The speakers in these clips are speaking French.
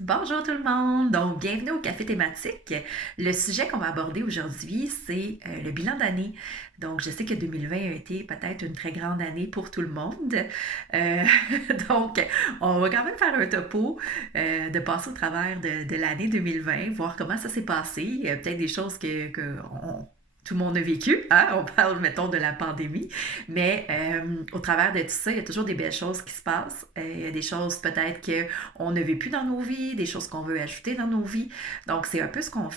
Bonjour tout le monde! Donc, bienvenue au Café thématique. Le sujet qu'on va aborder aujourd'hui, c'est le bilan d'année. Donc, je sais que 2020 a été peut-être une très grande année pour tout le monde. Euh, donc, on va quand même faire un topo, de passer au travers de l'année 2020, voir comment ça s'est passé. Peut-être des choses tout le monde a vécu, hein? On parle, mettons, de la pandémie, mais au travers de tout ça, il y a toujours des belles choses qui se passent. Il y a des choses peut-être qu'on ne vit plus dans nos vies, des choses qu'on veut ajouter dans nos vies. Donc, c'est un peu ce qu'on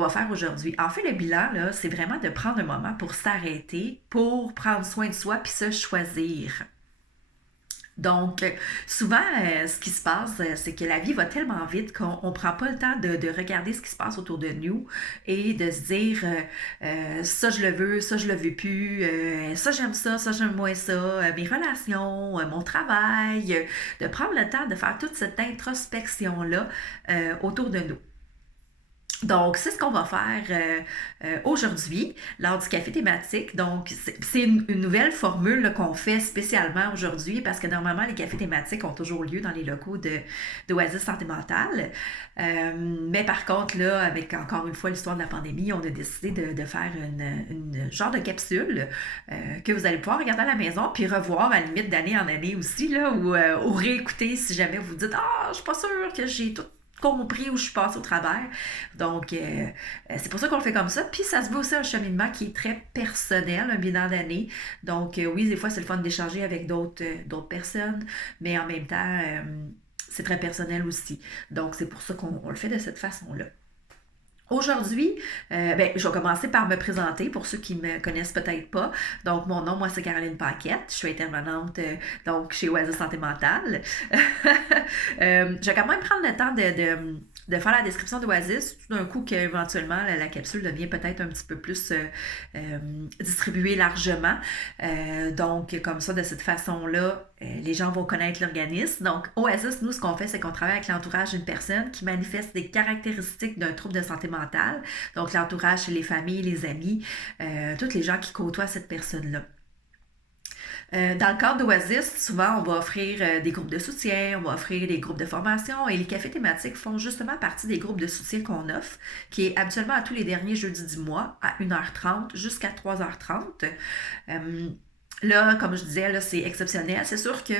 va faire aujourd'hui. En fait, le bilan, là, c'est vraiment de prendre un moment pour s'arrêter, pour prendre soin de soi, puis se choisir. Donc, souvent, ce qui se passe, c'est que la vie va tellement vite qu'on ne prend pas le temps de regarder ce qui se passe autour de nous et de se dire ça je le veux, ça je le veux plus, ça j'aime moins ça, mes relations, mon travail, de prendre le temps de faire toute cette introspection-là autour de nous. Donc, c'est ce qu'on va faire aujourd'hui lors du café thématique. Donc, c'est une nouvelle formule là, qu'on fait spécialement aujourd'hui parce que normalement, les cafés thématiques ont toujours lieu dans les locaux d'Oasis Santé Mentale. Mais par contre, là, avec encore une fois l'histoire de la pandémie, on a décidé de faire une genre de capsule que vous allez pouvoir regarder à la maison puis revoir à la limite d'année en année aussi, là, ou réécouter si jamais vous dites ah, je suis pas sûre que j'ai tout compris où je suis passée au travers. Donc, c'est pour ça qu'on le fait comme ça. Puis, ça se veut aussi un cheminement qui est très personnel, un bilan d'année. Donc, oui, des fois, c'est le fun d'échanger avec d'autres personnes, mais en même temps, c'est très personnel aussi. Donc, c'est pour ça qu'on le fait de cette façon-là. Aujourd'hui, je vais commencer par me présenter pour ceux qui me connaissent peut-être pas. Donc, mon nom, moi, c'est Caroline Paquette. Je suis intervenante donc chez Oasis Santé Mentale. Je vais quand même prendre le temps de faire la description d'Oasis, tout d'un coup qu'éventuellement la capsule devient peut-être un petit peu plus distribuée largement. Donc, comme ça, de cette façon-là, les gens vont connaître l'organisme. Donc, Oasis, nous, ce qu'on fait, c'est qu'on travaille avec l'entourage d'une personne qui manifeste des caractéristiques d'un trouble de santé mentale. Donc, l'entourage, c'est les familles, les amis, tous les gens qui côtoient cette personne-là. Dans le cadre d'Oasis, souvent, on va offrir des groupes de soutien, on va offrir des groupes de formation et les cafés thématiques font justement partie des groupes de soutien qu'on offre, qui est habituellement à tous les derniers jeudis du mois à 1h30 jusqu'à 3h30. Euh, Là, comme je disais, là, c'est exceptionnel. C'est sûr que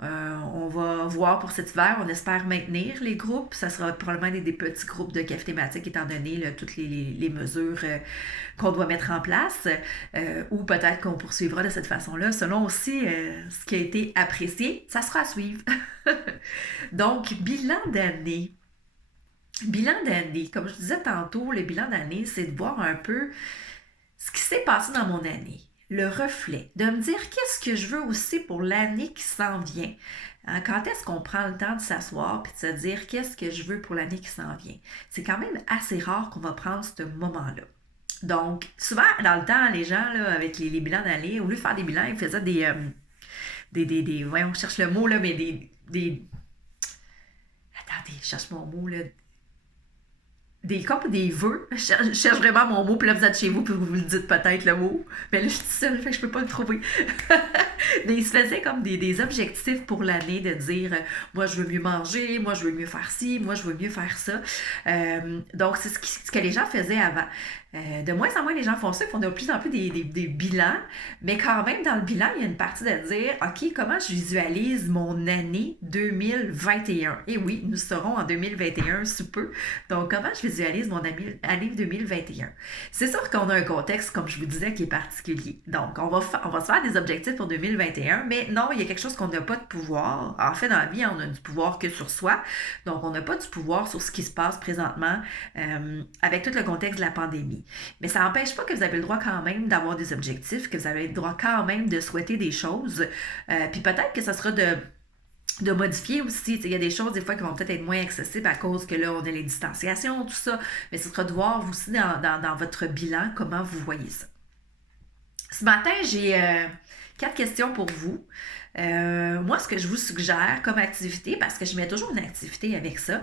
on va voir pour cet hiver. On espère maintenir les groupes. Ça sera probablement des petits groupes de café thématiques étant donné là, toutes les mesures qu'on doit mettre en place. Ou peut-être qu'on poursuivra de cette façon-là, selon aussi ce qui a été apprécié. Ça sera à suivre. Donc, bilan d'année. Bilan d'année. Comme je disais tantôt, le bilan d'année, c'est de voir un peu ce qui s'est passé dans mon année, le reflet, de me dire qu'est-ce que je veux aussi pour l'année qui s'en vient. Quand est-ce qu'on prend le temps de s'asseoir et de se dire qu'est-ce que je veux pour l'année qui s'en vient? C'est quand même assez rare qu'on va prendre ce moment-là. Donc, souvent, dans le temps, les gens, là, avec les bilans d'année, au lieu de faire des bilans, ils faisaient voyons, on cherche le mot, là, mais attendez, je cherche mon mot, là, comme des vœux. Je cherche vraiment mon mot, puis là, vous êtes chez vous, puis vous le dites peut-être le mot. Mais là, je suis seule, fait que je peux pas le trouver. Mais il se faisait comme des objectifs pour l'année, de dire moi, je veux mieux manger, moi, je veux mieux faire ci, moi, je veux mieux faire ça. Donc, c'est ce que les gens faisaient avant. De moins en moins, les gens font ça, ils font de plus en plus des bilans, mais quand même, dans le bilan, il y a une partie de dire, OK, comment je visualise mon année 2021? Et oui, nous serons en 2021 sous peu. Donc, comment je visualise mon année 2021? C'est sûr qu'on a un contexte, comme je vous disais, qui est particulier. Donc, on va se faire des objectifs pour 2021, mais non, il y a quelque chose qu'on n'a pas de pouvoir. En fait, dans la vie, on a du pouvoir que sur soi. Donc, on n'a pas du pouvoir sur ce qui se passe présentement avec tout le contexte de la pandémie. Mais ça n'empêche pas que vous avez le droit quand même d'avoir des objectifs, que vous avez le droit quand même de souhaiter des choses. Puis peut-être que ça sera de modifier aussi. Il y a des choses des fois qui vont peut-être être moins accessibles à cause que là, on a les distanciations, tout ça. Mais ce sera de voir vous aussi dans votre bilan comment vous voyez ça. Ce matin, j'ai 4 questions pour vous. Moi, ce que je vous suggère comme activité, parce que je mets toujours une activité avec ça,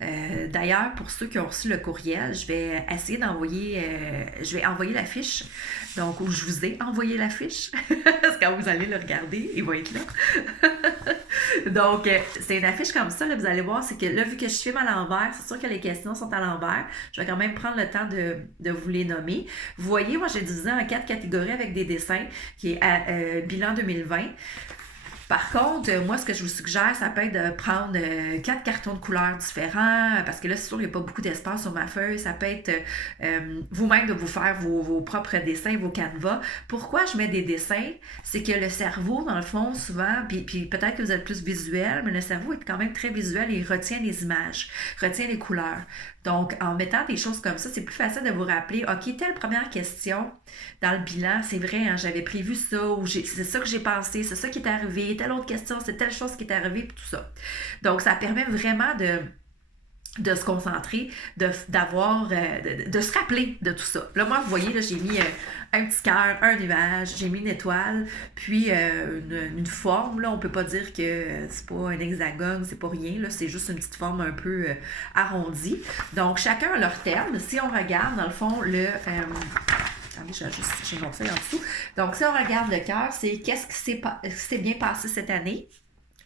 d'ailleurs, pour ceux qui ont reçu le courriel, je vais essayer d'envoyer, je vais envoyer la fiche, donc où je vous ai envoyé la fiche, parce que quand vous allez le regarder, il va être là. Donc, c'est une affiche comme ça, là, vous allez voir, c'est que là, vu que je filme à l'envers, c'est sûr que les questions sont à l'envers, je vais quand même prendre le temps de vous les nommer. Vous voyez, moi, j'ai divisé en 4 catégories avec des dessins, qui est bilan 2020. Par contre, moi, ce que je vous suggère, ça peut être de prendre 4 cartons de couleurs différents, parce que là, c'est sûr, il n'y a pas beaucoup d'espace sur ma feuille. Ça peut être vous-même de vous faire vos propres dessins, vos canevas. Pourquoi je mets des dessins? C'est que le cerveau, dans le fond, souvent, puis peut-être que vous êtes plus visuel, mais le cerveau est quand même très visuel et il retient les images, retient les couleurs. Donc, en mettant des choses comme ça, c'est plus facile de vous rappeler, OK, telle première question dans le bilan, c'est vrai, hein, j'avais prévu ça, ou c'est ça que j'ai pensé, c'est ça qui est arrivé, telle autre question, c'est telle chose qui est arrivée, puis tout ça. Donc, ça permet vraiment de se concentrer, de se rappeler de tout ça. Là, moi, vous voyez, là, j'ai mis un petit cœur, un nuage, j'ai mis une étoile, puis une forme, là, on peut pas dire que c'est pas un hexagone, c'est pas rien, là, c'est juste une petite forme un peu arrondie. Donc, chacun a leur terme. Si on regarde, dans le fond, attendez, j'ai mon feuille en dessous. Donc, si on regarde le cœur, c'est qu'est-ce qui s'est bien passé cette année?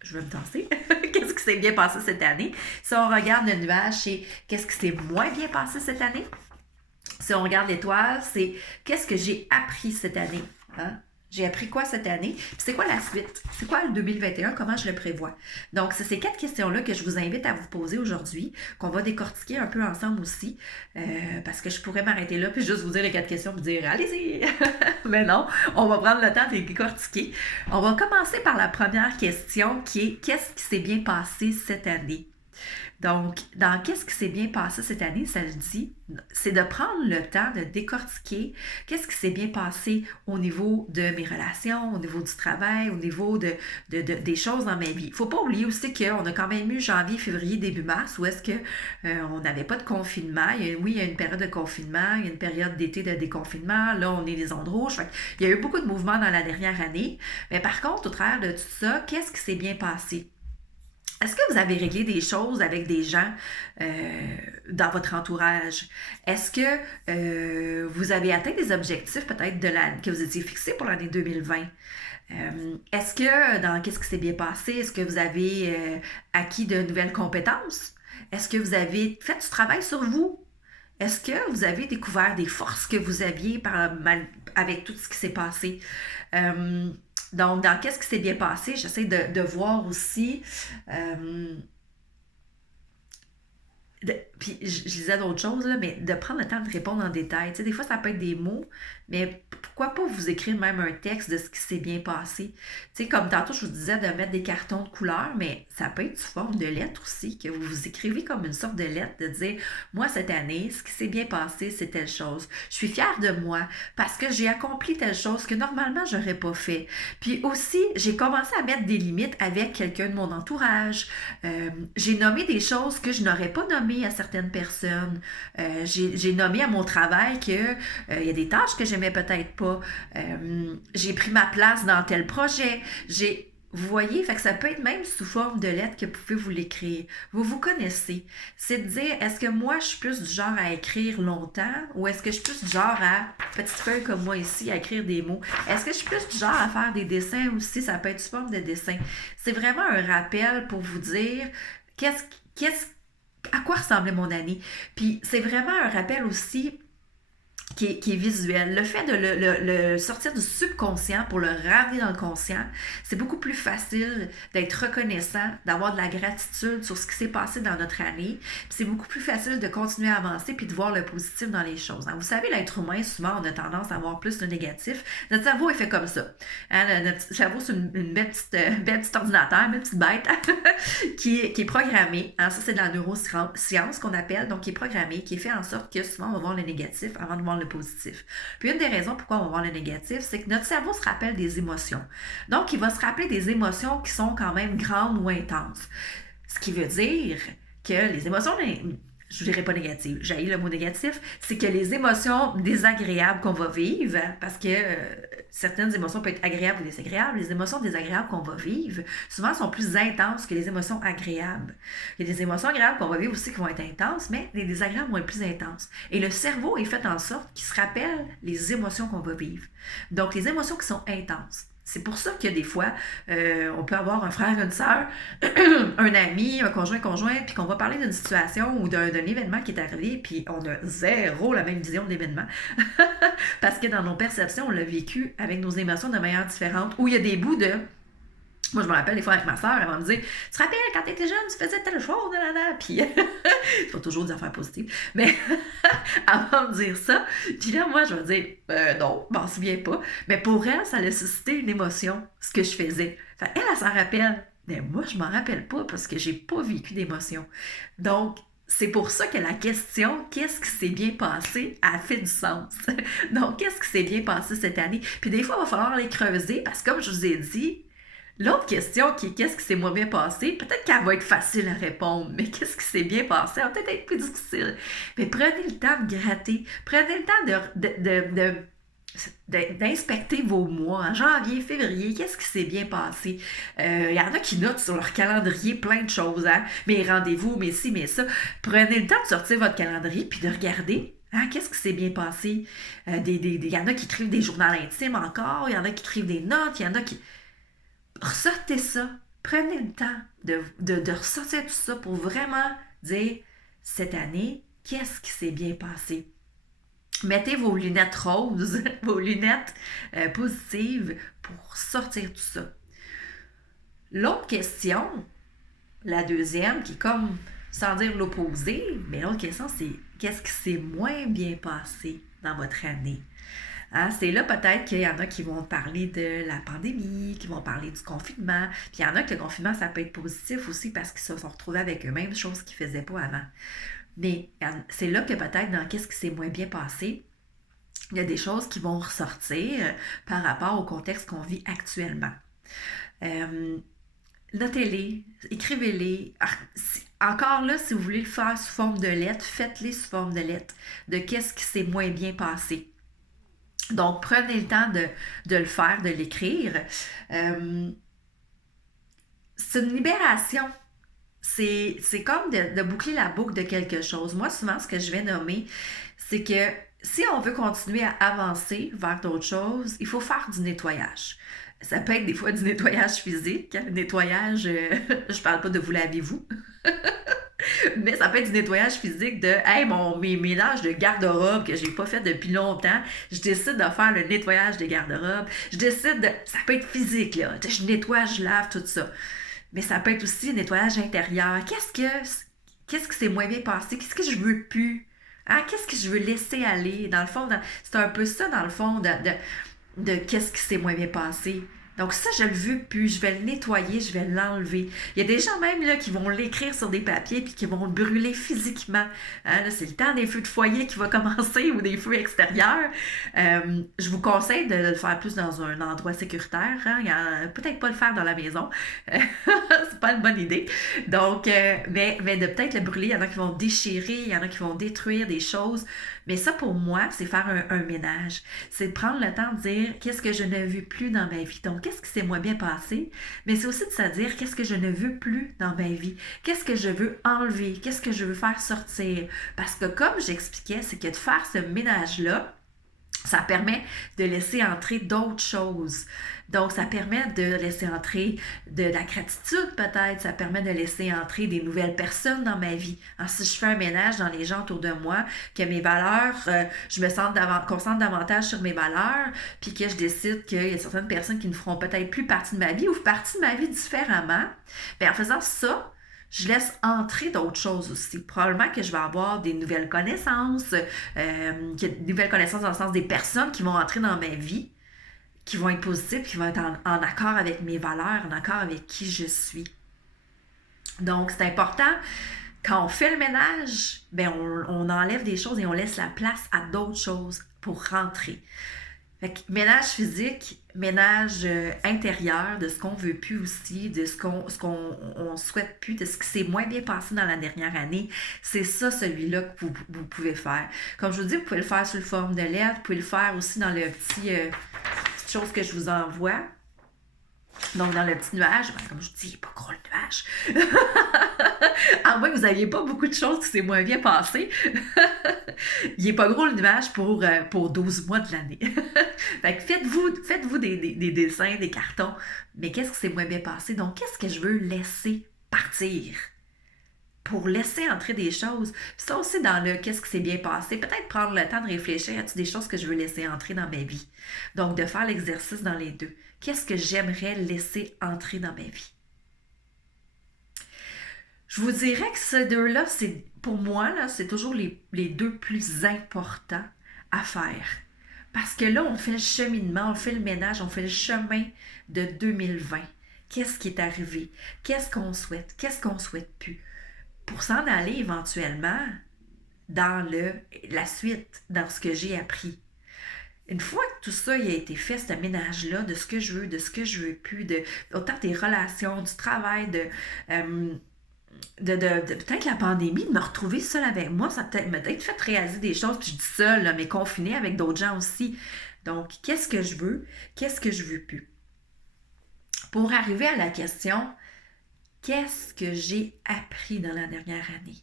Je vais me tasser. Qu'est-ce qui s'est bien passé cette année? Si on regarde le nuage, c'est qu'est-ce qui s'est moins bien passé cette année? Si on regarde l'étoile, c'est qu'est-ce que j'ai appris cette année? Hein? J'ai appris quoi cette année? Puis c'est quoi la suite? C'est quoi le 2021? Comment je le prévois? Donc, c'est ces 4 questions-là que je vous invite à vous poser aujourd'hui, qu'on va décortiquer un peu ensemble aussi, parce que je pourrais m'arrêter là, puis juste vous dire les 4 questions, vous dire « Allez-y! » Mais non, on va prendre le temps de les décortiquer. On va commencer par la première question qui est « Qu'est-ce qui s'est bien passé cette année? » Donc, dans qu'est-ce qui s'est bien passé cette année, ça le dit, c'est de prendre le temps de décortiquer qu'est-ce qui s'est bien passé au niveau de mes relations, au niveau du travail, au niveau des choses dans ma vie. Il ne faut pas oublier aussi qu'on a quand même eu janvier, février, début mars, où est-ce que on n'avait pas de confinement. Oui, il y a une période de confinement, il y a une période d'été de déconfinement. Là, on est les ondes rouges. Fait il y a eu beaucoup de mouvements dans la dernière année. Mais par contre, au travers de tout ça, qu'est-ce qui s'est bien passé? Est-ce que vous avez réglé des choses avec des gens dans votre entourage? Est-ce que vous avez atteint des objectifs peut-être que vous étiez fixés pour l'année 2020? Est-ce que dans qu'est-ce qui s'est bien passé, est-ce que vous avez acquis de nouvelles compétences? Est-ce que vous avez fait du travail sur vous? Est-ce que vous avez découvert des forces que vous aviez avec tout ce qui s'est passé? Donc, dans qu'est-ce qui s'est bien passé, j'essaie de voir aussi. Puis, je disais d'autres choses, là, mais de prendre le temps de répondre en détail. Tu sais, des fois, ça peut être des mots, mais pourquoi pas vous écrire même un texte de ce qui s'est bien passé? Tu sais, comme tantôt, je vous disais de mettre des cartons de couleur, mais ça peut être sous forme de lettres aussi, que vous vous écrivez comme une sorte de lettre, de dire, moi, cette année, ce qui s'est bien passé, c'est telle chose. Je suis fière de moi parce que j'ai accompli telle chose que normalement, j'aurais pas fait. Puis aussi, j'ai commencé à mettre des limites avec quelqu'un de mon entourage. J'ai nommé des choses que je n'aurais pas nommées à certaines personnes. J'ai nommé à mon travail que il y a des tâches que j'aimais peut-être pas. J'ai pris ma place dans tel projet. Vous voyez, fait que ça peut être même sous forme de lettre que vous pouvez vous l'écrire. Vous vous connaissez. C'est de dire, est-ce que moi, je suis plus du genre à écrire longtemps ou est-ce que je suis plus du genre à, petite feuille comme moi ici, à écrire des mots? Est-ce que je suis plus du genre à faire des dessins aussi? Ça peut être sous forme de dessin. C'est vraiment un rappel pour vous dire à quoi ressemblait mon année. Puis c'est vraiment un rappel aussi qui est visuel. Le fait de le sortir du subconscient pour le ramener dans le conscient, c'est beaucoup plus facile d'être reconnaissant, d'avoir de la gratitude sur ce qui s'est passé dans notre année. Puis c'est beaucoup plus facile de continuer à avancer puis de voir le positif dans les choses. Hein, vous savez, l'être humain, souvent, on a tendance à voir plus le négatif. Notre cerveau est fait comme ça. Hein, notre cerveau, c'est une belle petite ordinateur, une belle petite bête qui est programmée. Hein, ça, c'est de la neuroscience qu'on appelle, donc qui est programmée, qui est fait en sorte que souvent, on va voir le négatif avant de voir le positif. Puis une des raisons pourquoi on va voir le négatif, c'est que notre cerveau se rappelle des émotions. Donc, il va se rappeler des émotions qui sont quand même grandes ou intenses. Ce qui veut dire que les émotions, je ne dirais pas négative, j'haïs le mot négatif, c'est que les émotions désagréables qu'on va vivre, parce que certaines émotions peuvent être agréables ou désagréables, les émotions désagréables qu'on va vivre, souvent sont plus intenses que les émotions agréables. Il y a des émotions agréables qu'on va vivre aussi qui vont être intenses, mais les désagréables vont être plus intenses. Et le cerveau est fait en sorte qu'il se rappelle les émotions qu'on va vivre. Donc, les émotions qui sont intenses. C'est pour ça que des fois, on peut avoir un frère, une sœur, un ami, un conjoint, puis qu'on va parler d'une situation ou d'un événement qui est arrivé, puis on a zéro la même vision de l'événement. Parce que dans nos perceptions, on l'a vécu avec nos émotions de manière différente, où il y a des bouts de... Moi, je me rappelle des fois avec ma soeur, elle va me dire, tu te rappelles quand tu étais jeune, tu faisais telle chose, nanana. Puis, il faut toujours des affaires positives. Mais elle va me dire ça. Puis là, moi, je vais dire, non, je m'en souviens pas. Mais pour elle, ça a suscité une émotion, ce que je faisais. Fait, elle s'en rappelle. Mais moi, je m'en rappelle pas parce que j'ai pas vécu d'émotion. Donc, c'est pour ça que la question « Qu'est-ce qui s'est bien passé ?» a fait du sens. Donc, qu'est-ce qui s'est bien passé cette année? Puis des fois, il va falloir les creuser parce que, comme je vous ai dit, l'autre question qui est qu'est-ce qui s'est moins bien passé, peut-être qu'elle va être facile à répondre, mais qu'est-ce qui s'est bien passé, elle va peut-être être plus difficile. Mais prenez le temps de gratter, prenez le temps d'inspecter vos mois, en janvier, février, qu'est-ce qui s'est bien passé. Il y en a qui notent sur leur calendrier plein de choses, hein? Mes rendez-vous, mes ci, mes ça. Prenez le temps de sortir votre calendrier puis de regarder. Hein, qu'est-ce qui s'est bien passé? Il y en a qui écrivent des journaux intimes encore, il y en a qui écrivent des notes, il y en a qui... Ressortez ça. Prenez le temps de ressortir tout ça pour vraiment dire, cette année, qu'est-ce qui s'est bien passé? Mettez vos lunettes roses, vos lunettes positives pour sortir tout ça. L'autre question, la deuxième, qui est comme, sans dire l'opposé, mais l'autre question, c'est qu'est-ce qui s'est moins bien passé dans votre année? Hein, c'est là peut-être qu'il y en a qui vont parler de la pandémie, qui vont parler du confinement. Puis il y en a que le confinement, ça peut être positif aussi parce qu'ils se sont retrouvés avec eux-mêmes, chose qu'ils ne faisaient pas avant. Mais c'est là que peut-être dans qu'est-ce qui s'est moins bien passé, il y a des choses qui vont ressortir par rapport au contexte qu'on vit actuellement. Notez-les, écrivez-les. Encore là, si vous voulez le faire sous forme de lettres, faites-les sous forme de lettres, de qu'est-ce qui s'est moins bien passé. Donc, prenez le temps de le faire, de l'écrire. C'est une libération. C'est comme de boucler la boucle de quelque chose. Moi, souvent, ce que je vais nommer, c'est que si on veut continuer à avancer vers d'autres choses, il faut faire du nettoyage. Ça peut être des fois du nettoyage physique. Nettoyage, je parle pas de vous lavez-vous. Mais ça peut être du nettoyage physique de « Hey, mes ménages de garde-robe que j'ai pas fait depuis longtemps, je décide de faire le nettoyage des garde-robes. Je décide de... » Ça peut être physique, là. Je nettoie, je lave, tout ça. Mais ça peut être aussi un nettoyage intérieur. Qu'est-ce qui s'est moins bien passé? Qu'est-ce que je veux plus? Hein? Qu'est-ce que je veux laisser aller? Dans le fond, c'est un peu ça, dans le fond, de qu'est-ce qui s'est moins bien passé. Donc ça, je le veux plus, je vais le nettoyer, je vais l'enlever. Il y a des gens même là, qui vont l'écrire sur des papiers puis qui vont le brûler physiquement. Hein, là, c'est le temps des feux de foyer qui va commencer ou des feux extérieurs. Je vous conseille de le faire plus dans un endroit sécuritaire. Hein, peut-être pas le faire dans la maison. C'est pas une bonne idée. Donc, mais de peut-être le brûler. Il y en a qui vont déchirer, il y en a qui vont détruire des choses. Mais ça, pour moi, c'est faire un ménage. C'est de prendre le temps de dire qu'est-ce que je ne veux plus dans ma vie. Donc, qu'est-ce qui s'est moins bien passé? Mais c'est aussi de se dire qu'est-ce que je ne veux plus dans ma vie. Qu'est-ce que je veux enlever? Qu'est-ce que je veux faire sortir? Parce que comme j'expliquais, c'est que de faire ce ménage-là, ça permet de laisser entrer d'autres choses. Donc, ça permet de laisser entrer de la gratitude peut-être, ça permet de laisser entrer des nouvelles personnes dans ma vie. Alors, si je fais un ménage dans les gens autour de moi, que mes valeurs, je me concentre davantage sur mes valeurs, puis que je décide qu'il y a certaines personnes qui ne feront peut-être plus partie de ma vie ou partie de ma vie différemment, bien, en faisant ça, je laisse entrer d'autres choses aussi. Probablement que je vais avoir des nouvelles connaissances, des nouvelles connaissances dans le sens des personnes qui vont entrer dans ma vie, qui vont être positives, qui vont être en accord avec mes valeurs, en accord avec qui je suis. Donc, c'est important, quand on fait le ménage, bien, on enlève des choses et on laisse la place à d'autres choses pour rentrer. Fait que ménage physique, ménage intérieur, de ce qu'on veut plus aussi, de ce qu'on souhaite plus, de ce qui s'est moins bien passé dans la dernière année. C'est ça, celui-là, que vous pouvez faire. Comme je vous dis, vous pouvez le faire sous le forme de lettres, vous pouvez le faire aussi dans le petite chose que je vous envoie. Donc, dans le petit nuage, ben, comme je vous dis, il n'est pas gros le nuage. À moins que vous n'aviez pas beaucoup de choses qui s'est moins bien passé. Il n'est pas gros le nuage pour 12 mois de l'année. Fait que faites-vous des dessins, des cartons. Mais qu'est-ce qui s'est moins bien passé? Donc, qu'est-ce que je veux laisser partir? Pour laisser entrer des choses. Ça aussi dans le qu'est-ce qui s'est bien passé. Peut-être prendre le temps de réfléchir à des choses que je veux laisser entrer dans ma vie. Donc, de faire l'exercice dans les deux. Qu'est-ce que j'aimerais laisser entrer dans ma vie? Je vous dirais que ces deux-là, pour moi, là, c'est toujours les deux plus importants à faire. Parce que là, on fait le cheminement, on fait le ménage, on fait le chemin de 2020. Qu'est-ce qui est arrivé? Qu'est-ce qu'on souhaite? Qu'est-ce qu'on souhaite plus? Pour s'en aller éventuellement dans la suite, dans ce que j'ai appris. Une fois que tout ça a été fait, ce ménage-là, de ce que je veux, de ce que je veux plus, autant des relations, du travail, de peut-être la pandémie, de me retrouver seule avec moi, ça m'a peut-être fait réaliser des choses, puis je dis seule, là, mais confinée avec d'autres gens aussi. Donc, qu'est-ce que je veux? Qu'est-ce que je veux plus? Pour arriver à la question, qu'est-ce que j'ai appris dans la dernière année?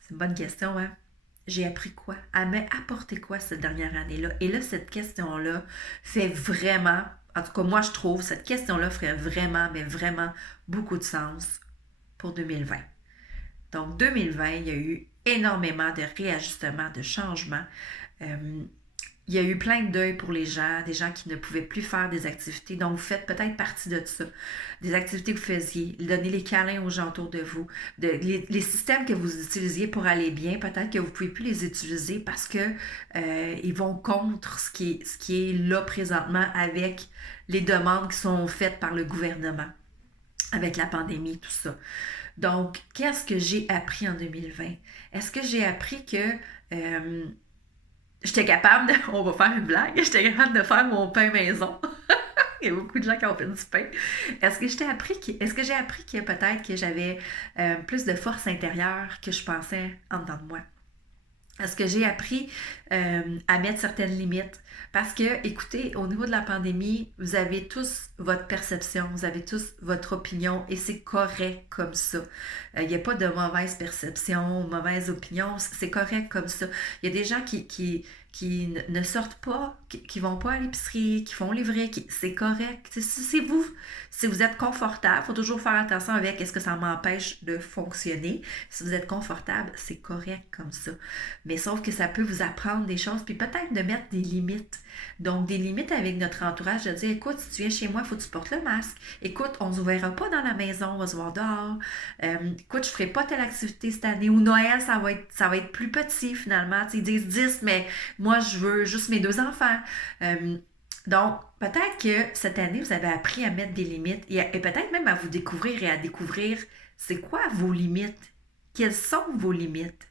C'est une bonne question, hein? J'ai appris quoi? Elle m'a apporté quoi cette dernière année-là? Et là, cette question-là fait vraiment, en tout cas moi je trouve, cette question-là ferait vraiment, mais vraiment beaucoup de sens pour 2020. Donc 2020, il y a eu énormément de réajustements, de changements. Il y a eu plein de deuil pour les gens, des gens qui ne pouvaient plus faire des activités. Donc, vous faites peut-être partie de ça. Des activités que vous faisiez, donner les câlins aux gens autour de vous, les systèmes que vous utilisiez pour aller bien, peut-être que vous ne pouvez plus les utiliser parce que ils vont contre ce qui est là présentement avec les demandes qui sont faites par le gouvernement, avec la pandémie, tout ça. Donc, qu'est-ce que j'ai appris en 2020? Est-ce que j'ai appris que j'étais capable on va faire une blague, j'étais capable de faire mon pain maison? Il y a beaucoup de gens qui ont fait du pain. Est-ce que j'ai appris que peut-être que j'avais plus de force intérieure que je pensais en dedans de moi? Est-ce que j'ai appris à mettre certaines limites? Parce que, écoutez, au niveau de la pandémie, vous avez tous votre perception, vous avez tous votre opinion et c'est correct comme ça. Il n'y a pas de mauvaise perception, mauvaise opinion, c'est correct comme ça. Il y a des gens qui ne sortent pas, qui vont pas à l'épicerie, qui font livrer, c'est correct. Si vous êtes confortable, il faut toujours faire attention avec est-ce que ça m'empêche de fonctionner. Si vous êtes confortable, c'est correct comme ça. Mais sauf que ça peut vous apprendre des choses, puis peut-être de mettre des limites. Donc, des limites avec notre entourage, de dire, écoute, si tu viens chez moi, il faut que tu portes le masque. Écoute, on ne se verra pas dans la maison, on va se voir dehors. Écoute, je ne ferai pas telle activité cette année. Ou Noël, ça va être plus petit finalement. Ils disent 10, mais moi, je veux juste mes 2 enfants. Donc, peut-être que cette année, vous avez appris à mettre des limites et peut-être même à vous découvrir et à découvrir c'est quoi vos limites. Quelles sont vos limites?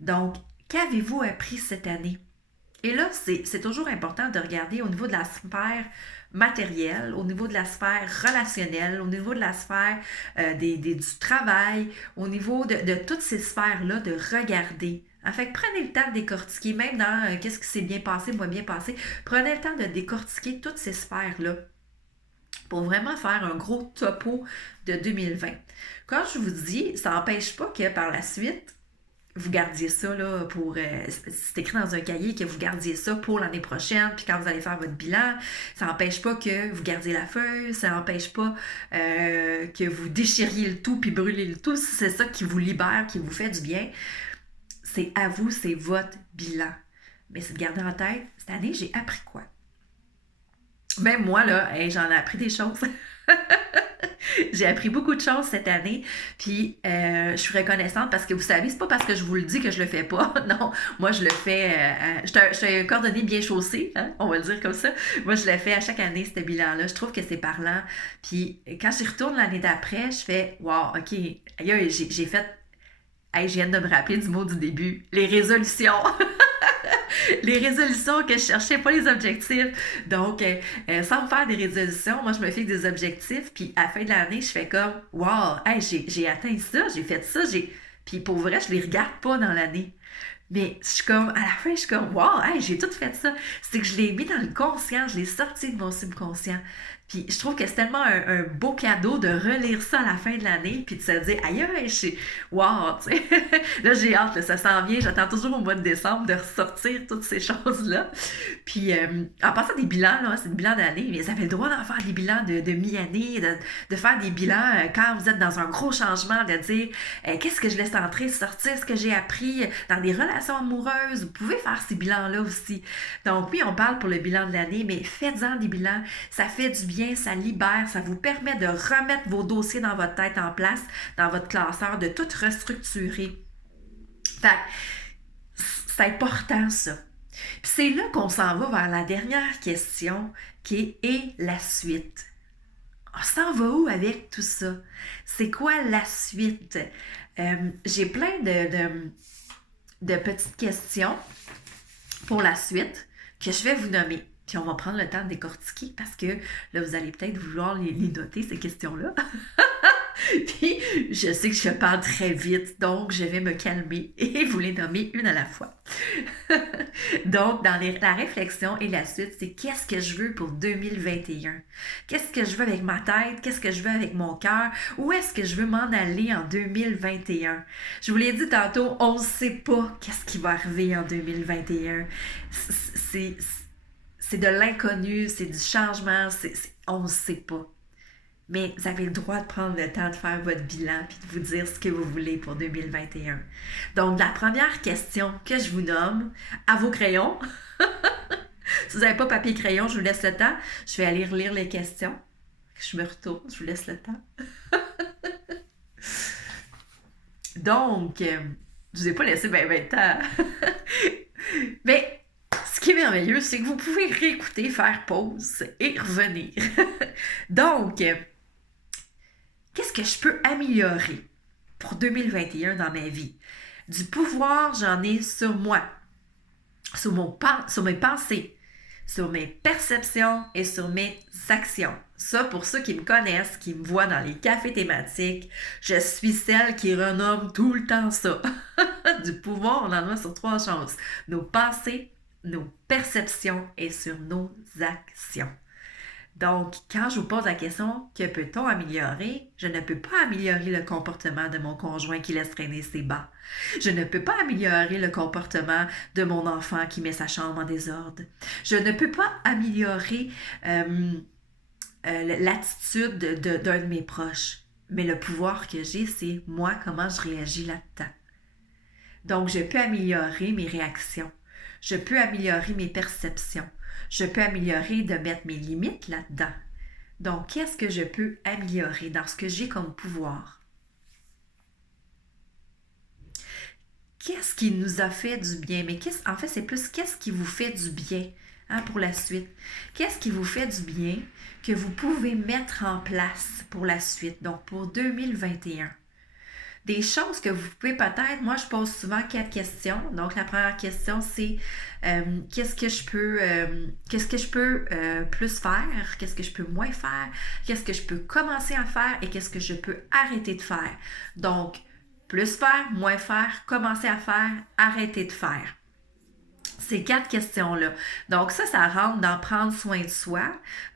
Donc, qu'avez-vous appris cette année? Et là, c'est toujours important de regarder au niveau de la sphère matérielle, au niveau de la sphère relationnelle, au niveau de la sphère du travail, au niveau de toutes ces sphères-là, de regarder. En fait, prenez le temps de décortiquer, même dans qu'est-ce qui s'est bien passé, moins bien passé, prenez le temps de décortiquer toutes ces sphères-là pour vraiment faire un gros topo de 2020. Quand je vous dis, ça n'empêche pas que par la suite, vous gardiez ça là pour c'est écrit dans un cahier que vous gardiez ça pour l'année prochaine, puis quand vous allez faire votre bilan, ça n'empêche pas que vous gardiez la feuille, ça n'empêche pas que vous déchiriez le tout puis brûlez le tout, si c'est ça qui vous libère, qui vous fait du bien. C'est à vous, c'est votre bilan. Mais c'est de garder en tête, cette année, j'ai appris quoi? Même moi, là, j'en ai appris des choses. J'ai appris beaucoup de choses cette année, puis je suis reconnaissante parce que vous savez, c'est pas parce que je vous le dis que je le fais pas. Non, moi je le fais. Je suis un cordonnier bien chaussé, hein, on va le dire comme ça. Moi je le fais à chaque année, ce bilan-là. Je trouve que c'est parlant. Puis quand j'y retourne l'année d'après, je fais wow, ok, j'ai fait. Hey, je viens de me rappeler du mot du début, les résolutions. Les résolutions que je cherchais, pas les objectifs. Donc, sans me faire des résolutions, moi, je me fais des objectifs. Puis, à la fin de l'année, je fais comme, wow, hey, j'ai atteint ça, j'ai fait ça. Puis, pour vrai, je les regarde pas dans l'année. Mais je suis comme, à la fin, je suis comme, wow, hey, j'ai tout fait ça. C'est que je l'ai mis dans le conscient, je l'ai sorti de mon subconscient. Puis je trouve que c'est tellement un beau cadeau de relire ça à la fin de l'année, puis de se dire, aïe, aïe, je suis, wow, tu sais. Là, j'ai hâte, là, ça s'en vient. J'attends toujours au mois de décembre de ressortir toutes ces choses-là. Puis en passant des bilans, là, c'est des bilans d'année, mais vous avez le droit d'en faire des bilans de mi-année, de faire des bilans quand vous êtes dans un gros changement, de dire, qu'est-ce que je laisse entrer, sortir, ce que j'ai appris dans des relations amoureuses. Vous pouvez faire ces bilans-là aussi. Donc oui, on parle pour le bilan de l'année, mais faites-en des bilans. Ça fait du bien, ça libère, ça vous permet de remettre vos dossiers dans votre tête en place, dans votre classeur, de tout restructurer. Fait que c'est important ça. Puis c'est là qu'on s'en va vers la dernière question qui est et la suite. On s'en va où avec tout ça? C'est quoi la suite? J'ai plein de petites questions pour la suite que je vais vous nommer. Puis on va prendre le temps de décortiquer parce que là, vous allez peut-être vouloir les noter, ces questions-là. Puis je sais que je parle très vite, donc je vais me calmer et vous les nommer une à la fois. Donc, dans la réflexion et la suite, c'est qu'est-ce que je veux pour 2021? Qu'est-ce que je veux avec ma tête? Qu'est-ce que je veux avec mon cœur? Où est-ce que je veux m'en aller en 2021? Je vous l'ai dit tantôt, on ne sait pas qu'est-ce qui va arriver en 2021. C'est de l'inconnu, c'est du changement, on ne sait pas. Mais vous avez le droit de prendre le temps de faire votre bilan puis de vous dire ce que vous voulez pour 2021. Donc, la première question que je vous nomme, à vos crayons. Si vous n'avez pas papier et crayon, je vous laisse le temps. Je vais aller relire les questions. Je me retourne, je vous laisse le temps. Donc, je ne vous ai pas laissé bien de temps. Mais ce qui est merveilleux, c'est que vous pouvez réécouter, faire pause et revenir. Donc, qu'est-ce que je peux améliorer pour 2021 dans ma vie? Du pouvoir, j'en ai sur moi, sur mes pensées, sur mes perceptions et sur mes actions. Ça, pour ceux qui me connaissent, qui me voient dans les cafés thématiques, je suis celle qui renomme tout le temps ça. Du pouvoir, on en a sur 3 choses. Nos pensées, nos perceptions et sur nos actions. Donc, quand je vous pose la question, que peut-on améliorer? Je ne peux pas améliorer le comportement de mon conjoint qui laisse traîner ses bas. Je ne peux pas améliorer le comportement de mon enfant qui met sa chambre en désordre. Je ne peux pas améliorer l'attitude d'un de mes proches. Mais le pouvoir que j'ai, c'est moi, comment je réagis là-dedans. Donc, je peux améliorer mes réactions. Je peux améliorer mes perceptions. Je peux améliorer de mettre mes limites là-dedans. Donc, qu'est-ce que je peux améliorer dans ce que j'ai comme pouvoir? Qu'est-ce qui nous a fait du bien? Mais en fait, c'est plus qu'est-ce qui vous fait du bien pour la suite? Qu'est-ce qui vous fait du bien que vous pouvez mettre en place pour la suite, donc pour 2021? Des choses que vous pouvez peut-être, moi je pose souvent 4 questions. Donc la première question c'est qu'est-ce que je peux plus faire, qu'est-ce que je peux moins faire, qu'est-ce que je peux commencer à faire et qu'est-ce que je peux arrêter de faire. Donc plus faire, moins faire, commencer à faire, arrêter de faire. Ces 4 questions-là. Donc ça rentre dans prendre soin de soi.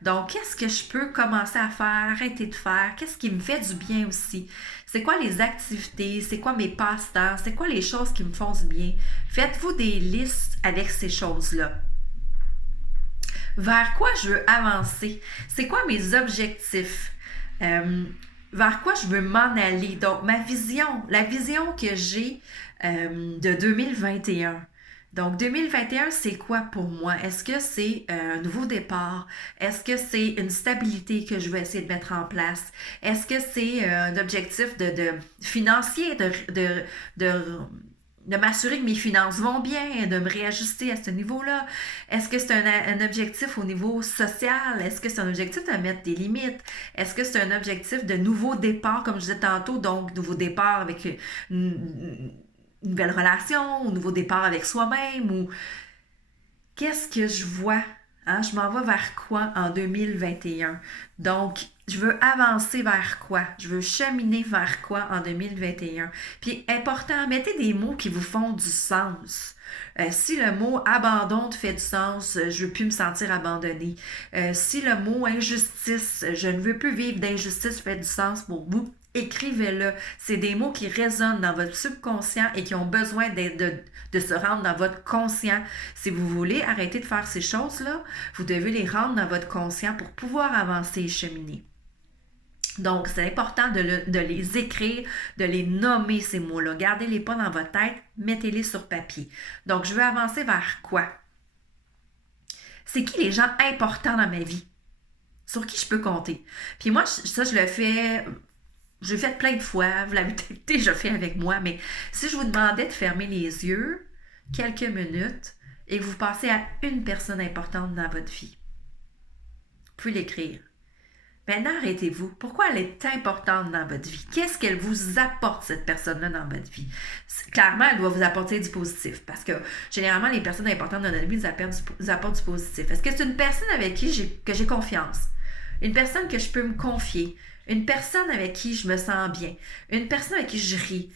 Donc, qu'est-ce que je peux commencer à faire, arrêter de faire? Qu'est-ce qui me fait du bien aussi? C'est quoi les activités? C'est quoi mes passe-temps? C'est quoi les choses qui me font du bien? Faites-vous des listes avec ces choses-là. Vers quoi je veux avancer? C'est quoi mes objectifs? Vers quoi je veux m'en aller? Donc, ma vision, la vision que j'ai de 2021. Donc, 2021, c'est quoi pour moi? Est-ce que c'est un nouveau départ? Est-ce que c'est une stabilité que je vais essayer de mettre en place? Est-ce que c'est un objectif de financier, de m'assurer que mes finances vont bien, de me réajuster à ce niveau-là? Est-ce que c'est un objectif au niveau social? Est-ce que c'est un objectif de mettre des limites? Est-ce que c'est un objectif de nouveau départ, comme je disais tantôt, donc nouveau départ avec une nouvelle relation, un nouveau départ avec soi-même ou qu'est-ce que je vois? Hein? Je m'en vais vers quoi en 2021? Donc, je veux avancer vers quoi? Je veux cheminer vers quoi en 2021? Puis, important, mettez des mots qui vous font du sens. Si le mot abandon te fait du sens, je veux plus me sentir abandonné. Si le mot injustice, je ne veux plus vivre d'injustice fait du sens pour vous, écrivez-le. C'est des mots qui résonnent dans votre subconscient et qui ont besoin de se rendre dans votre conscient. Si vous voulez arrêter de faire ces choses-là, vous devez les rendre dans votre conscient pour pouvoir avancer et cheminer. Donc, c'est important de les écrire, de les nommer, ces mots-là. Gardez-les pas dans votre tête, mettez-les sur papier. Donc, je veux avancer vers quoi? C'est qui les gens importants dans ma vie? Sur qui je peux compter? Puis moi, ça, je le fais plein de fois, vous l'avez peut-être déjà fait avec moi, mais si je vous demandais de fermer les yeux quelques minutes et que vous passez à une personne importante dans votre vie, vous pouvez l'écrire. Maintenant, arrêtez-vous. Pourquoi elle est importante dans votre vie? Qu'est-ce qu'elle vous apporte, cette personne-là, dans votre vie? Clairement, elle doit vous apporter du positif parce que généralement, les personnes importantes dans notre vie nous apportent du positif. Est-ce que c'est une personne avec qui j'ai confiance? Une personne que je peux me confier? Une personne avec qui je me sens bien? Une personne avec qui je ris?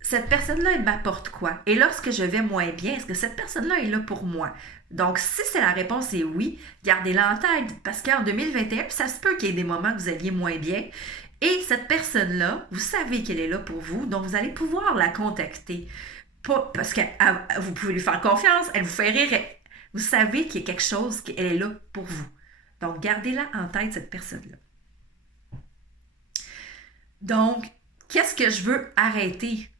Cette personne-là, elle m'apporte quoi? Et lorsque je vais moins bien, est-ce que cette personne-là est là pour moi? Donc, si c'est la réponse est oui, gardez-la en tête. Parce qu'en 2021, ça se peut qu'il y ait des moments que vous alliez moins bien. Et cette personne-là, vous savez qu'elle est là pour vous, donc vous allez pouvoir la contacter. Pas parce que vous pouvez lui faire confiance, elle vous fait rire. Vous savez qu'il y a quelque chose, qu'elle est là pour vous. Donc, gardez-la en tête, cette personne-là. Donc, qu'est-ce que je veux arrêter?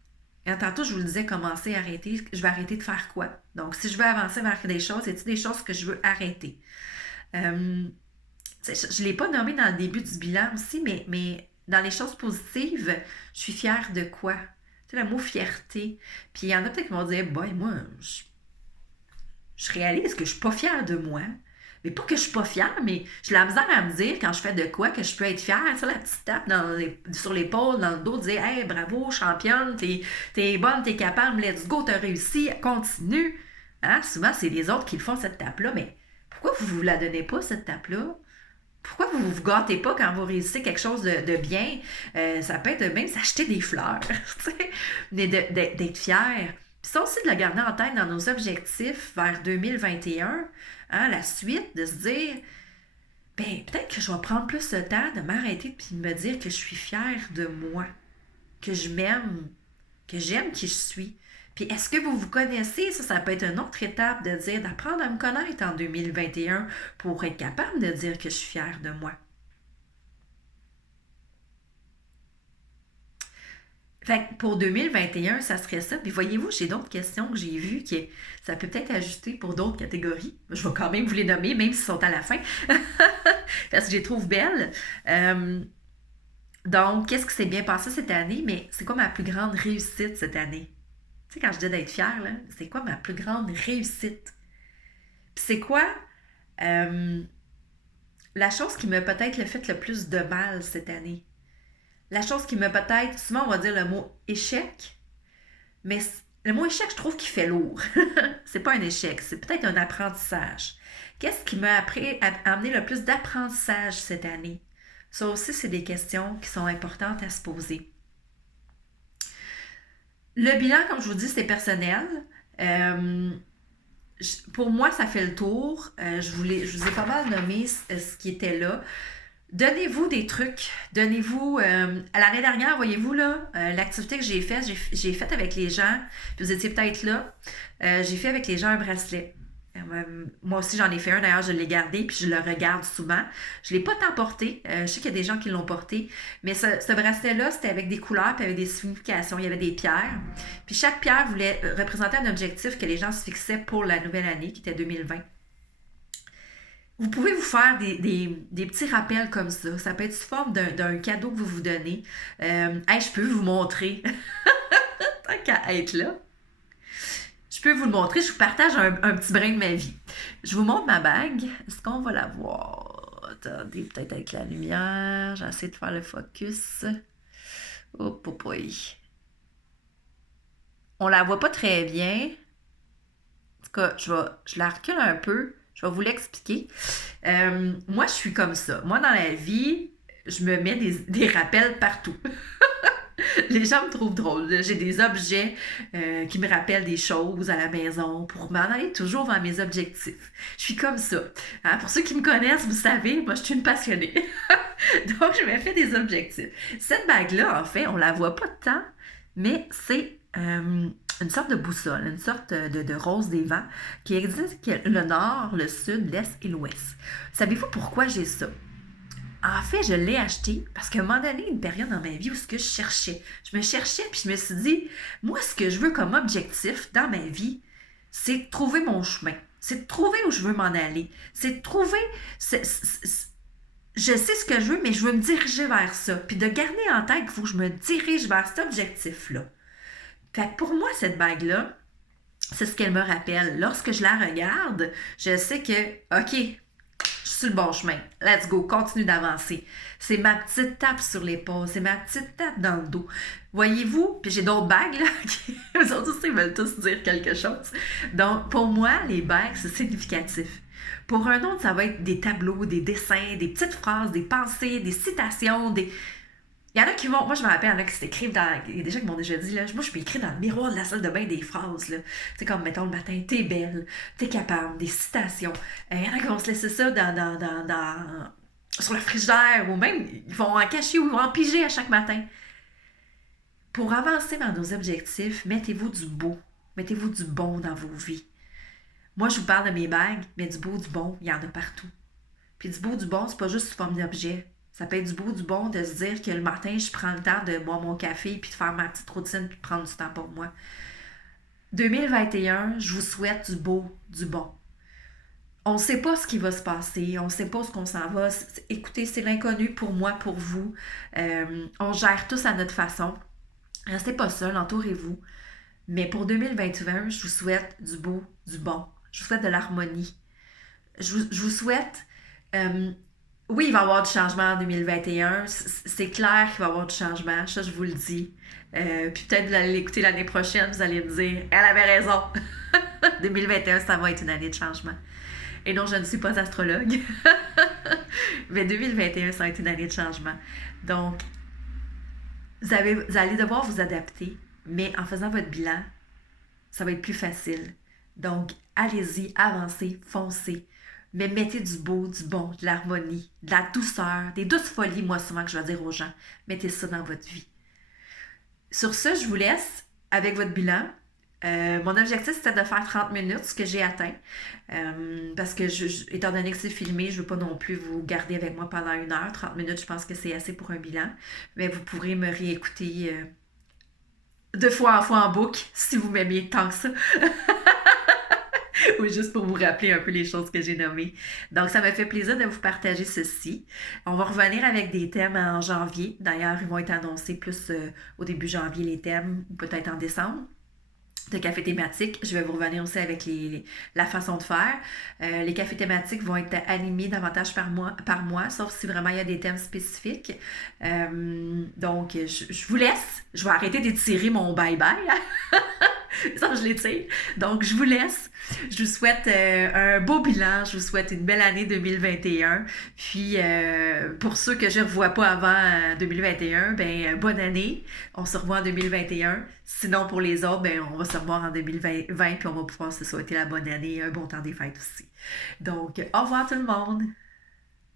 Et tantôt, je vous le disais, commencer, arrêter. Je vais arrêter de faire quoi? Donc, si je veux avancer vers des choses, c'est-il des choses que je veux arrêter? Je ne l'ai pas nommé dans le début du bilan aussi, mais dans les choses positives, je suis fière de quoi? Tu sais, le mot fierté. Puis il y en a peut-être qui vont dire, boy, moi, je réalise que je suis pas fière de moi. Mais pas que je suis pas fière, mais j'ai la misère à me dire quand je fais de quoi que je peux être fière. Ça, la petite tape sur l'épaule, dans le dos, dire hey, bravo, championne, t'es bonne, t'es capable, let's go, t'as réussi, continue. Hein? Souvent, c'est les autres qui le font, cette tape-là, mais pourquoi vous ne vous la donnez pas, cette tape-là? Pourquoi vous ne vous gâtez pas quand vous réussissez quelque chose de bien? Ça peut être même s'acheter des fleurs, mais d'être fier. Puis ça aussi, de le garder en tête dans nos objectifs vers 2021, hein, la suite, de se dire, ben peut-être que je vais prendre plus de temps de m'arrêter puis de me dire que je suis fière de moi, que je m'aime, que j'aime qui je suis. Puis est-ce que vous vous connaissez? Ça peut être une autre étape de dire, d'apprendre à me connaître en 2021 pour être capable de dire que je suis fière de moi. Fait que pour 2021, ça serait ça. Puis voyez-vous, j'ai d'autres questions que j'ai vues qui ça peut peut-être ajuster pour d'autres catégories. Je vais quand même vous les nommer, même s'ils sont à la fin, parce que je les trouve belles. Donc, qu'est-ce qui s'est bien passé cette année? Mais c'est quoi ma plus grande réussite cette année? Tu sais, quand je dis d'être fière, là, c'est quoi ma plus grande réussite? Puis c'est quoi la chose qui m'a peut-être fait le plus de mal cette année? La chose qui m'a peut-être, souvent on va dire le mot échec, mais le mot échec, je trouve qu'il fait lourd. C'est pas un échec, c'est peut-être un apprentissage. Qu'est-ce qui m'a amené le plus d'apprentissage cette année? Ça aussi, c'est des questions qui sont importantes à se poser. Le bilan, comme je vous dis, c'est personnel. Pour moi, ça fait le tour. Je vous ai pas mal nommé ce qui était là. Donnez-vous des trucs. Donnez-vous. L'année dernière, voyez-vous, là, l'activité que j'ai faite avec les gens, puis vous étiez peut-être là, j'ai fait avec les gens un bracelet. Moi aussi, j'en ai fait un. D'ailleurs, je l'ai gardé, puis je le regarde souvent. Je ne l'ai pas tant porté. Je sais qu'il y a des gens qui l'ont porté. Mais ce bracelet-là, c'était avec des couleurs, puis avec des significations. Il y avait des pierres. Puis chaque pierre voulait représenter un objectif que les gens se fixaient pour la nouvelle année, qui était 2020. Vous pouvez vous faire des petits rappels comme ça. Ça peut être sous forme d'un cadeau que vous vous donnez. Hey, je peux vous montrer. Tant qu'à être là. Je peux vous le montrer. Je vous partage un petit brin de ma vie. Je vous montre ma bague. Est-ce qu'on va la voir? Attendez, peut-être avec la lumière. J'essaie de faire le focus. Hop, hop, hop. On la voit pas très bien. cas, je la recule un peu. Je vais vous l'expliquer. Moi, je suis comme ça. Moi, dans la vie, je me mets des rappels partout. Les gens me trouvent drôle. J'ai des objets qui me rappellent des choses à la maison pour m'en aller toujours vers mes objectifs. Je suis comme ça. Hein, pour ceux qui me connaissent, vous savez, moi, je suis une passionnée. Donc, je me fais des objectifs. Cette bague-là, en fait, on la voit pas tant, mais c'est une sorte de boussole, une sorte de rose des vents qui existe le nord, le sud, l'est et l'ouest. Savez-vous pourquoi j'ai ça? En fait, je l'ai acheté parce qu'à un moment donné, une période dans ma vie où ce que je cherchais. Je me cherchais puis je me suis dit, moi, ce que je veux comme objectif dans ma vie, c'est de trouver mon chemin. C'est de trouver où je veux m'en aller. C'est de trouver... je sais ce que je veux, mais je veux me diriger vers ça. Puis de garder en tête qu'il faut que je me dirige vers cet objectif-là. Fait que pour moi, cette bague-là, c'est ce qu'elle me rappelle. Lorsque je la regarde, je sais que, OK, je suis sur le bon chemin. Let's go, continue d'avancer. C'est ma petite tape sur l'épaule, c'est ma petite tape dans le dos. Voyez-vous, puis j'ai d'autres bagues, là, qui, eux autres aussi, ils veulent tous dire quelque chose. Donc, pour moi, les bagues, c'est significatif. Pour un autre, ça va être des tableaux, des dessins, des petites phrases, des pensées, des citations, des... Il y en a qui vont, moi je me rappelle, il y en a qui s'écrivent dans, il y a des gens qui m'ont déjà dit, là, moi je peux écrire dans le miroir de la salle de bain des phrases, là. C'est comme, mettons, le matin, t'es belle, t'es capable, des citations. Il y en a qui vont se laisser ça sur le frigidaire, ou même, ils vont en cacher ou ils vont en piger à chaque matin. Pour avancer dans nos objectifs, mettez-vous du beau, mettez-vous du bon dans vos vies. Moi, je vous parle de mes bagues, mais du beau, du bon, il y en a partout. Puis du beau, du bon, c'est pas juste sous forme d'objet. Ça peut être du beau, du bon de se dire que le matin, je prends le temps de boire mon café puis de faire ma petite routine puis de prendre du temps pour moi. 2021, je vous souhaite du beau, du bon. On ne sait pas ce qui va se passer, on ne sait pas ce qu'on s'en va. Écoutez, c'est l'inconnu pour moi, pour vous. On gère tous à notre façon. Restez pas seuls, entourez-vous. Mais pour 2021, je vous souhaite du beau, du bon. Je vous souhaite de l'harmonie. Je vous souhaite... oui, il va y avoir du changement en 2021. C'est clair qu'il va y avoir du changement. Ça, je vous le dis. Puis peut-être vous allez l'écouter l'année prochaine, vous allez me dire, elle avait raison. 2021, ça va être une année de changement. Et non, je ne suis pas astrologue. Mais 2021, ça va être une année de changement. Donc, vous allez devoir vous adapter. Mais en faisant votre bilan, ça va être plus facile. Donc, allez-y, avancez, foncez. Mais mettez du beau, du bon, de l'harmonie, de la douceur, des douces folies, moi souvent que je vais dire aux gens. Mettez ça dans votre vie. Sur ce, je vous laisse avec votre bilan. Mon objectif, c'était de faire 30 minutes, ce que j'ai atteint. Parce que, étant donné que c'est filmé, je ne veux pas non plus vous garder avec moi pendant 1 heure. 30 minutes, je pense que c'est assez pour un bilan. Mais vous pourrez me réécouter de fois en fois en boucle, si vous m'aimez tant que ça. Ou juste pour vous rappeler un peu les choses que j'ai nommées. Donc, ça me fait plaisir de vous partager ceci. On va revenir avec des thèmes en janvier. D'ailleurs, ils vont être annoncés plus au début janvier, les thèmes, ou peut-être en décembre, de café thématique. Je vais vous revenir aussi avec la façon de faire. Les cafés thématiques vont être animés davantage par mois, sauf si vraiment il y a des thèmes spécifiques. Donc, je vous laisse. Je vais arrêter d'étirer mon bye-bye. Ça, je l'étire. Donc, je vous laisse. Je vous souhaite un beau bilan. Je vous souhaite une belle année 2021. Puis, pour ceux que je ne revois pas avant 2021, ben bonne année. On se revoit en 2021. Sinon, pour les autres, ben on va se revoir en 2020 puis on va pouvoir se souhaiter la bonne année et un bon temps des fêtes aussi. Donc, au revoir tout le monde!